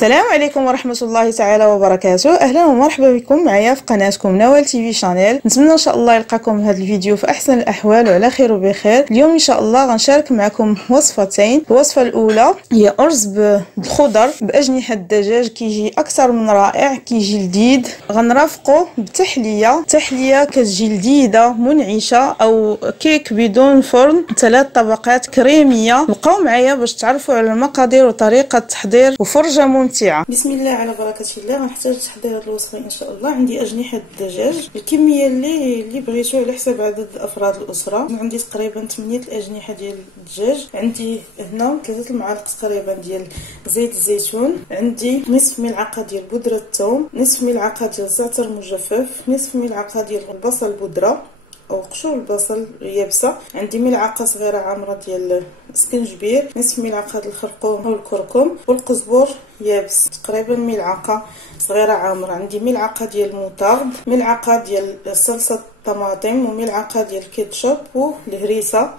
السلام عليكم ورحمة الله تعالى وبركاته. أهلا ومرحبا بكم معايا في قناتكم نوال تي في شانيل. نتمنى إن شاء الله يلقاكم هذا الفيديو في أحسن الأحوال وعلى خير وبخير. اليوم إن شاء الله غنشارك معكم وصفتين. الوصفة الأولى هي أرز بالخضر بأجنحة الدجاج، كيجي أكثر من رائع، كيجي لذيذ. غنرافقه بتحلية كتجي لذيذة منعشة أو كيك بدون فرن، 3 طبقات كريمية. بقاو معايا باش تعرفوا على المقادير وطريقة التحضير وفرجة ممتعة. بسم الله على بركة الله. غنحتاج تحضير هذه الوصفة ان شاء الله. عندي اجنحة الدجاج الكمية اللي بغيتو على حسب عدد افراد الاسرة. عندي تقريبا 8 الاجنحة ديال الدجاج. عندي هنا 3 المعالق تقريبا ديال زيت الزيتون، عندي نصف ملعقة ديال بودرة الثوم، نصف ملعقة ديال الزعتر مجفف، نصف ملعقة ديال البصل بودرة او قشور البصل يابسه، عندي ملعقه صغيره عامره ديال السكنجبير، نصف ملعقه ديال الخرقوم او الكركم والقزبر يابس تقريبا ملعقه صغيره عامره، عندي ملعقه ديال الموطارد، ملعقه ديال صلصه الطماطم وملعقه ديال الكيتشوب والهريسه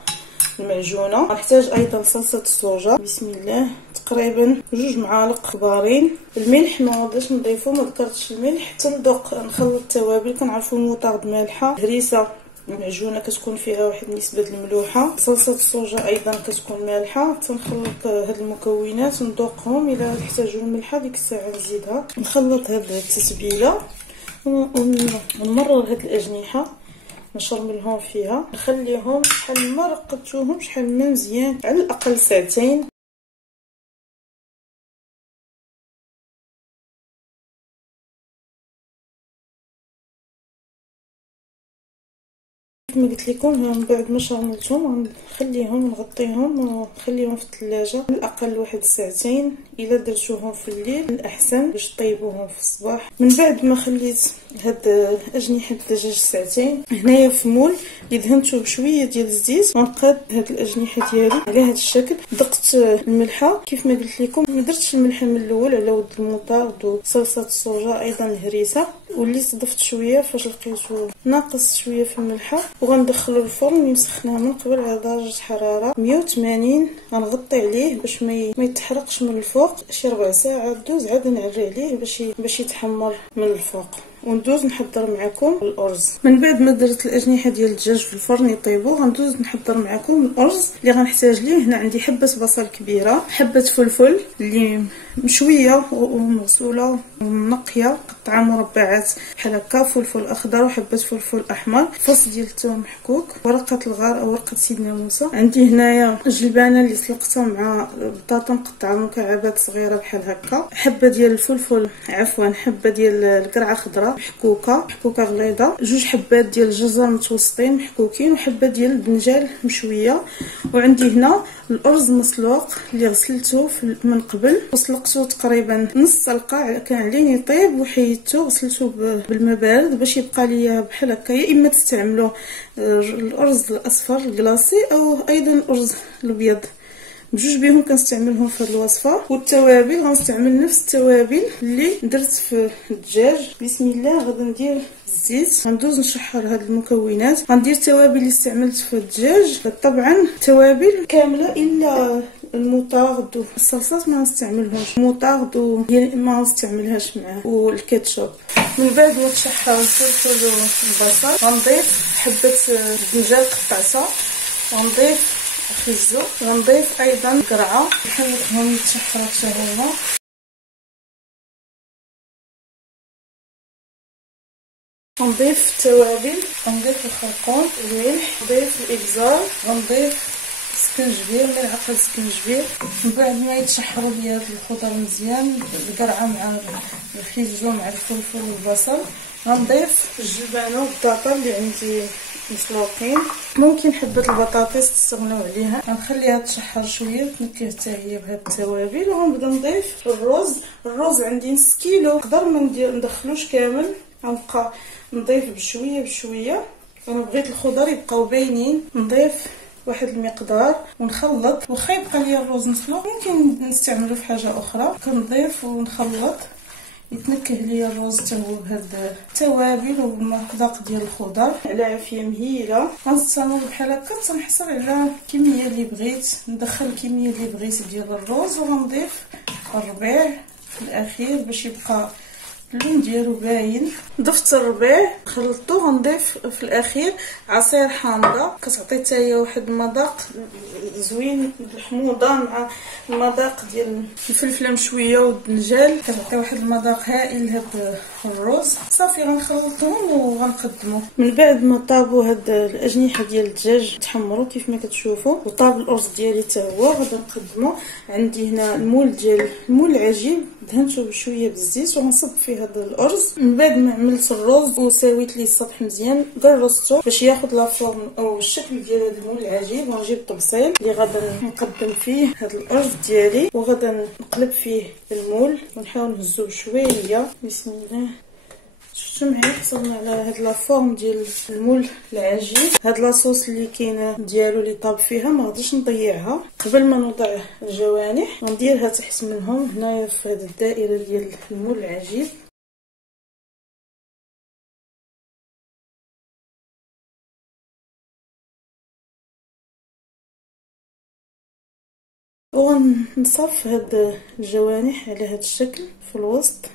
المعجونه. غنحتاج ايضا صلصه الصوجا. بسم الله تقريبا 2 معالق كبارين. الملح ما غاديش نضيفو، ما ذكرتش الملح. تندق نخلط التوابل. كنعرفوا الموطارد مالحه، الهريسه معجونه كتكون فيها واحد نسبه الملوحه، صلصه الصوجا ايضا كتكون مالحه. تنخلط هاد المكونات ندوقهم، الا احتاجوا الملحه ديك الساعه نزيدها. نخلط هاد التتبيله ونمرر هاد الاجنحه، نشرملهم فيها، نخليهم شحال ما رقدتوهم شحال ما مزيان، على الاقل ساعتين. كما قلت لكم من بعد ما شرملتهم نخليهم نغطيهم ونخليهم في الثلاجه على الاقل واحد ساعتين. الا درتوهم في الليل الاحسن باش طيبوهم في الصباح. من بعد ما خليت هاد اجنحه الدجاج ساعتين، هنايا في مول اللي دهنته بشويه ديال الزيت ونقاد هاد الاجنحه ديالي على هاد الشكل. دقت الملحه كيف ما قلت لكم، ما درتش الملح من الاول على ود الموطارد وصلصه الصوجا ايضا الهريسه، وليت ضفت شويه فاش لقيتو ناقص شويه في الملحه. وغندخلو الفرن اللي مسخناه من قبل على درجه حراره 180. غنغطي عليه باش ما يتحرقش من الفوق شي ربع ساعه. دوز عاد نعري عليه باش يتحمر من الفوق، وندوز نحضر معكم الارز. من بعد ما درت الاجنحه ديال الدجاج في الفرن يطيبوا، غندوز نحضر معكم الارز اللي غنحتاج ليه. هنا عندي حبه بصل كبيره، حبه فلفل اللي مشويه ومغسوله ومنقيه، قطعه مربعات بحال هكا، فلفل اخضر وحبه فلفل احمر، فص ديال الثوم محكوك، ورقه الغار او ورقه سيدنا موسى. عندي هنايا جلبانه اللي سلقتها مع بطاطا مقطعه مكعبات صغيره بحال هكا، حبه ديال الفلفل حبه ديال القرعه خضراء محكوكه غليظه، 2 حبات ديال الجزر متوسطين محكوكين، وحبه ديال البنجال مشويه. وعندي هنا الارز مسلوق اللي غسلته من قبل وسلقته تقريبا نص سلقه، كان عليه يطيب وحيدته غسلته بالماء بارد باش يبقى ليا بحال هكا. يا اما تستعملوا الارز الاصفر الكلاصي او ايضا الارز الابيض، بجوج بهم كنستعملهم في هذه الوصفه. والتوابل غنستعمل نفس التوابل اللي درت في الدجاج. بسم الله. غادي ندير الزيت، غندوز نشحر هاد المكونات. غندير التوابل اللي استعملت في الدجاج، طبعا توابل كامله الا الموطارد والصلصات ما نستعملهمش، الموطارد ما نستعملهاش معاه، والكاتشوب. من بعد ما تشحر الفلفل والبصل غنضيف حبه البنجال قطعتها، غنضيف خزو، غنضيف ايضا قرعه نحركهم يتشحروا حتى هما. غنضيف التوابل، غنضيف الخرقوم والملح، غنضيف الابزار، غنضيف سكنجبير، ملعقه سكنجبير. من بعد ما يتشحروا ليا هاد الخضر مزيان، القرعه مع الخيزو مع الفلفل والبصل، غنضيف الجبانه والبطاطا اللي عندي مسلوقين. ممكن حبه البطاطس تستغنوا عليها. غنخليها تشحر شويه وتنكه حتى هي بهاد التوابل. وغنبدا نضيف الرز عندي نص كيلو، نقدر ما ندخلوش كامل، غنبقى نضيف بشويه. انا بغيت الخضر يبقاو باينين. نضيف واحد المقدار ونخلط. واخا يبقى ليا الرز مسلوق ممكن نستعملو في حاجه اخرى. كنضيف ونخلط يتنكه ليا الرز حتى هو بهاد التوابل والمذاق ديال الخضر على عافيه مهيله. غنستمر بحال هكا تنحصر على الكميه اللي بغيت، ندخل الكميه اللي بغيت ديال الرز، وغنضيف الربيع في الاخير باش يبقى اللون ديالو باين. ضفت الربيع خلطته. غنضيف في الاخير عصير حامضه كتعطي حتى هي واحد المذاق زوين بالحموضه مع المذاق ديال الفلفله مشويه والدنجال، كتعطي واحد المذاق هائل لهاد الرز. صافي غنخلطهم وغنقدمو. من بعد ما طابوا هاد الاجنحه ديال الدجاج تحمروا كيف ما كتشوفوا وطاب الارز ديالي حتى هو، غادي نقدمو. عندي هنا المول ديال المول العجين دهنته بشويه بالزيت وغنصب فيه هذا الارز. من بعد ما عملت الرز وسويت ليه السطح مزيان قرصته باش ياخذ لا فورم او الشكل ديال هذا المول العجين، ونجيب الطبسيل اللي غادي نقدم فيه هذا الارز ديالي وغادي نقلب فيه المول ونحاول نهزو بشويه. بسم الله. شفتوا معايا حصلنا على هاد لا فورم ديال المول العجين. هاد لاصوص اللي كاينه ديالو اللي طاب فيها ما غاديش نضيعها. قبل ما نوضع الجوانح غنديرها تحت منهم هنايا في هاد الدائره ديال المول العجين. وغنصف هاد الجوانح على هاد الشكل في الوسط.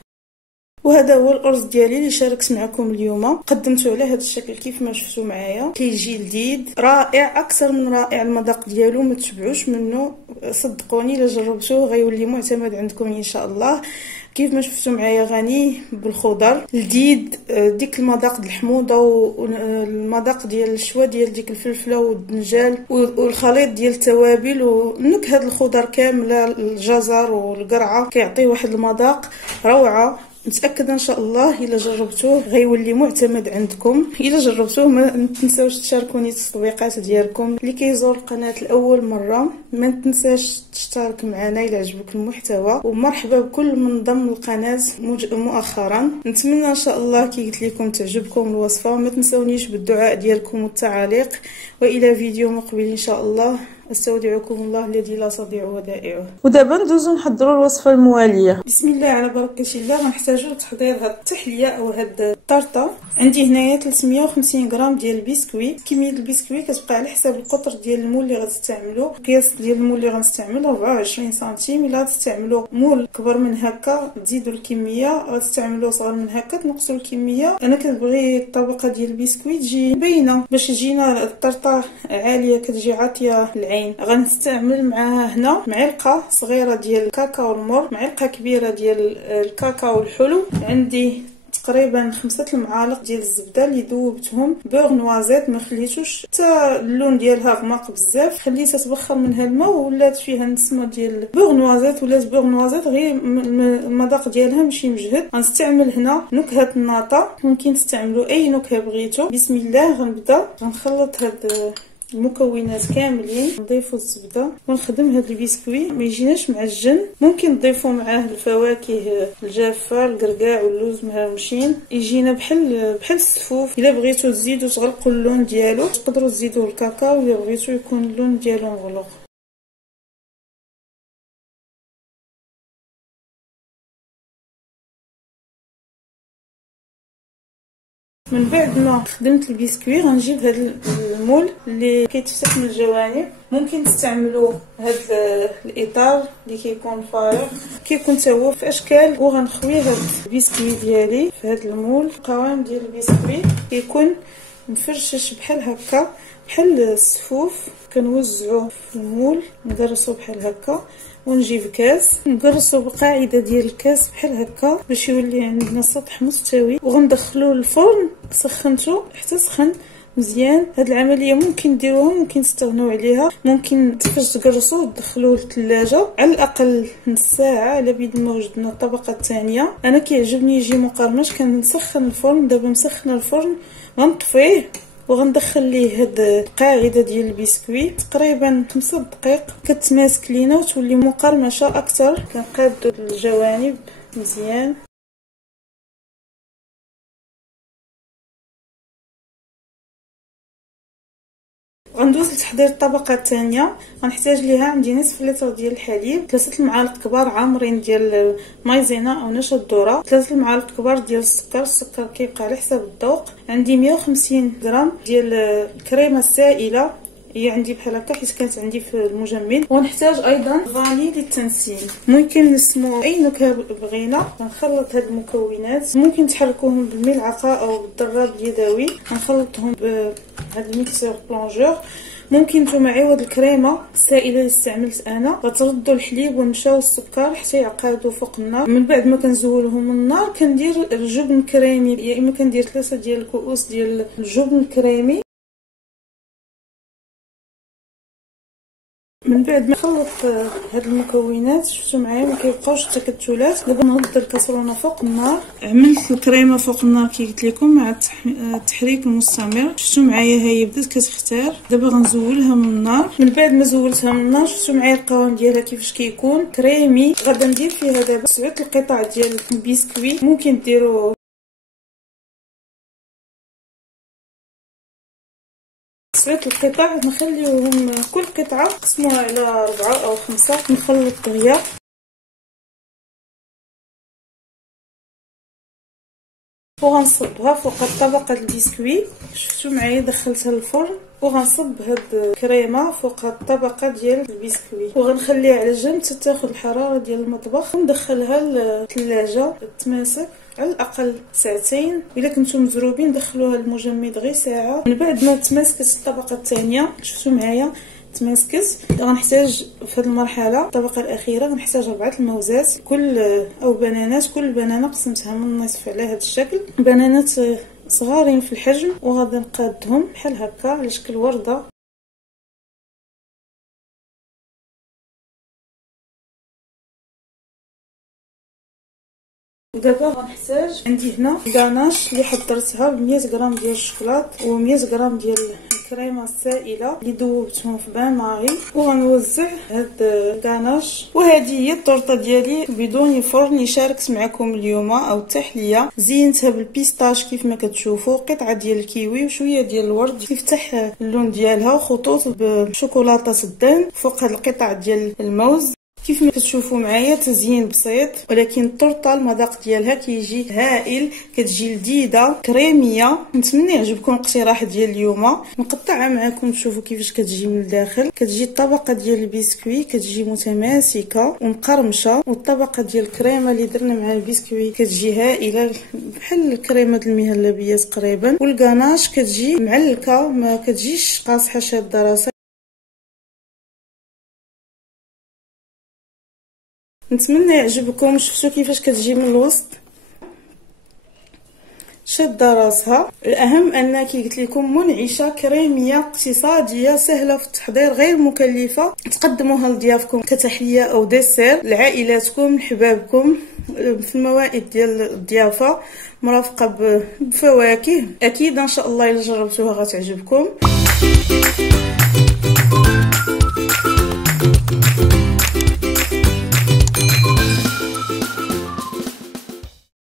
وهذا هو الارز ديالي اللي شاركت معكم اليوم. قدمته على هذا الشكل كيف ما شفتوا معايا. كيجي لذيذ رائع اكثر من رائع. المذاق ديالو ما تشبعوش منه، صدقوني الا جربتوه غيولي معتمد عندكم ان شاء الله. كيف ما شفتوا معايا غني بالخضر لذيذ، ديك المذاق ديال الحموضه والمذاق ديال الشوا ديال ديك الفلفله والدنجال والخليط ديال التوابل ونكهه الخضر كامله، الجزر والقرعه كيعطي واحد المذاق روعه. متاكده ان شاء الله الا جربتوه غيولي معتمد عندكم. الا جربتوه ما تنساوش تشاركوني التطبيقات ديالكم. اللي كيزور القناه لاول مره ما تنساش تشترك معنا الا عجبك المحتوى، ومرحبا بكل من ضم القناه مؤخرا. نتمنى ان شاء الله كي قلت لكم تعجبكم الوصفه، وما تنسونيش بالدعاء ديالكم والتعاليق. والى فيديو مقبل ان شاء الله. استودعكم الله الذي لا تضيع ودائعه. ودابا ندوزو نحضروا الوصفه المواليه. بسم الله على بركه الله. غنحتاجوا لتحضير هاد التحليه او هاد الطرطه. عندي هنايا 350 غرام ديال البسكويت. كميه البسكويت كتبقى على حساب القطر ديال المول اللي غتستعملوا. القياس ديال المول اللي غنستعمل 24 سنتيم. الا غتستعملوا مول كبر من هكا تزيدوا الكميه، غتستعملوا صغر من هكا تنقصوا الكميه. انا كنبغي الطبقه ديال البسكويت تجي باينه باش تجينا الطرطه عاليه كتجي عاطيه العين. غنستعمل معاها هنا معلقه صغيره ديال الكاكاو المر، معلقه كبيره ديال الكاكاو الحلو، عندي تقريبا 5 المعالق ديال الزبده اللي ذوبتهم، بوغ نوازيت ما خليتوش حتى اللون ديالها غماق بزاف، خليتها تبخر منها الماء ولات فيها النسمه ديال بوغ نوازيت. ولات بوغ نوازيت غير المذاق ديالها ماشي مجهد. غنستعمل هنا نكهه الناطا، ممكن تستعملوا اي نكهه بغيتو. بسم الله. غنبدا غنخلط هاد المكونات كاملين. نضيفوا الزبده ونخدم هذا البسكويت ما يجيناش معجن. ممكن نضيفوا معاه الفواكه الجافه، القرقاع واللوز مهرمشين، يجينا بحال السفوف. الا بغيتوا تزيدوا تغلقوا اللون ديالو تقدروا تزيدوا الكاكاو الا بغيتوا يكون اللون ديالو مغلق. من بعد ما خدمت البسكويت غنجيب هذا المول اللي كيتفتح من الجوانب. ممكن تستعملوا هذا الاطار اللي كيكون فارغ، كيكون حتى هو في اشكال. وغنخوي هذا البسكويت ديالي في هذا المول. القوام ديال البسكويت كيكون مفرشش بحال هكا بحال السفوف. كنوزعوه في المول ندرسو بحال هكا، ونجيب كاس نقرصو بقاعده ديال الكاس بحال هكا باش يولي عندنا سطح مستوي. وغندخلوه للفرن. سخنته حتى سخن مزيان. هاد العمليه ممكن ديروها ممكن تستغنوا عليها. ممكن فاش تقرصوه تدخلوه للثلاجه على الاقل نص ساعه على بيد ما وجدنا الطبقه الثانيه. انا كيعجبني يجي مقرمش. كنسخن الفرن. دابا مسخنه الفرن غنطفيه وغندخل ليه هاد القاعده ديال البسكويت تقريبا 5 دقائق كتماسك لينا وتولي مقرمشه اكثر. كنقادو الجوانب مزيان. غندوز لتحضير الطبقه الثانيه. غنحتاج ليها عندي نصف لتر ديال الحليب، 3 المعالق كبار عامرين ديال مايزينا او نشا الذره، 3 المعالق كبار ديال السكر كيبقى على حساب الذوق. عندي 150 غرام ديال الكريمه السائله هي عندي بحال هكا حيت كانت عندي في المجمد. ونحتاج ايضا فاني للتنسيم. ممكن نسمو اي نكهه بغينا. غنخلط هاد المكونات، ممكن تحركوهم بالملعقه او بالضراب اليدوي. غنخلطهم بهاد الميكسور بلونجور. ممكن نتوما عوض الكريمه السائله اللي استعملت انا غتردوا الحليب والنشا والسكر حتى يعقدوا فوق النار. من بعد ما كنزولهم من النار كندير الجبن الكريمي، يا اما كندير 3 ديال الكؤوس ديال الجبن الكريمي. من بعد ما نخلط هاد المكونات شفتوا معايا ما كيبقاوش التكتلات. دابا نهضر الكاسرونه فوق النار. عملت الكريمه فوق النار كي قلت لكم مع التحريك المستمر. شفتوا معايا هي بدات كتختار. دابا غنزولها من النار. من بعد ما زولتها من النار شفتوا معايا القوام ديالها كيفاش كيكون كريمي. غادا ندير فيها دابا 7 القطع ديال البسكويت. ممكن ديروا 7 القطع، نخليوهم كل قطعه نقسموها على 4 أو 5. نخلط دغيا وغنصبها فوق طبقه البسكويت. شفتوا معايا دخلتها للفرن وغنصب هاد الكريمه فوق الطبقه ديال البسكويت وغنخليها على جنب حتى تاخذ الحراره ديال المطبخ. وندخلها للثلاجه تماسك على الاقل 2 ساعات. الا كنتو مزروبين دخلوها للمجمد غير ساعه. من بعد ما تماسكت الطبقه الثانيه شفتوا معايا تماسكت، غنحتاج في هذه المرحله الطبقه الاخيره غنحتاج 4 الموزات او بنانات. كل بنانه قسمتها من النصف على هذا الشكل. بنانات صغارين في الحجم وغادي نقادهم بحال هكا على شكل ورده. ودابا غنحتاج عندي هنا الكاناش اللي حضرتها ب 100 غرام ديال الشوكولات و 100 غرام ديال الكريمه السائله اللي ذوبتهم في بان ماري. وغنوزع هاد الكاناش. وهذه هي الطورطه ديالي بدون فرن اللي شاركت معكم اليوم او التحليه. زينتها بالبيستاش كيف ما كتشوفوا، قطعه ديال الكيوي وشويه ديال الورد يفتح اللون ديالها، وخطوط بشوكولاته الدان فوق هاد القطع ديال الموز. كيف ما كتشوفوا معايا تزيين بسيط، ولكن الطرطه المذاق ديالها كيجي هائل، كتجي لذيذه كريميه. نتمنى يعجبكم الاقتراح ديال اليوم. نقطعها معكم تشوفوا كيفاش كتجي من الداخل. كتجي الطبقه ديال البسكوي كتجي متماسكه ومقرمشه، والطبقه ديال الكريمه اللي درنا مع البسكوي كتجي هائله بحال الكريمه المهلبيه تقريبا. والكاناش كتجي معلكه ما كتجيش قاصحه شاده راسها. نتمنى يعجبكم. شفتوا كيفاش كتجي من الوسط شاده راسها. الاهم انك قلت لكم منعشه كريميه اقتصاديه سهله في التحضير غير مكلفه. تقدموها لضيافكم كتحليه او ديسير لعائلاتكم لحبابكم في الموائد ديال الضيافه مرافقه بفواكه. اكيد ان شاء الله الا جربتوها غتعجبكم.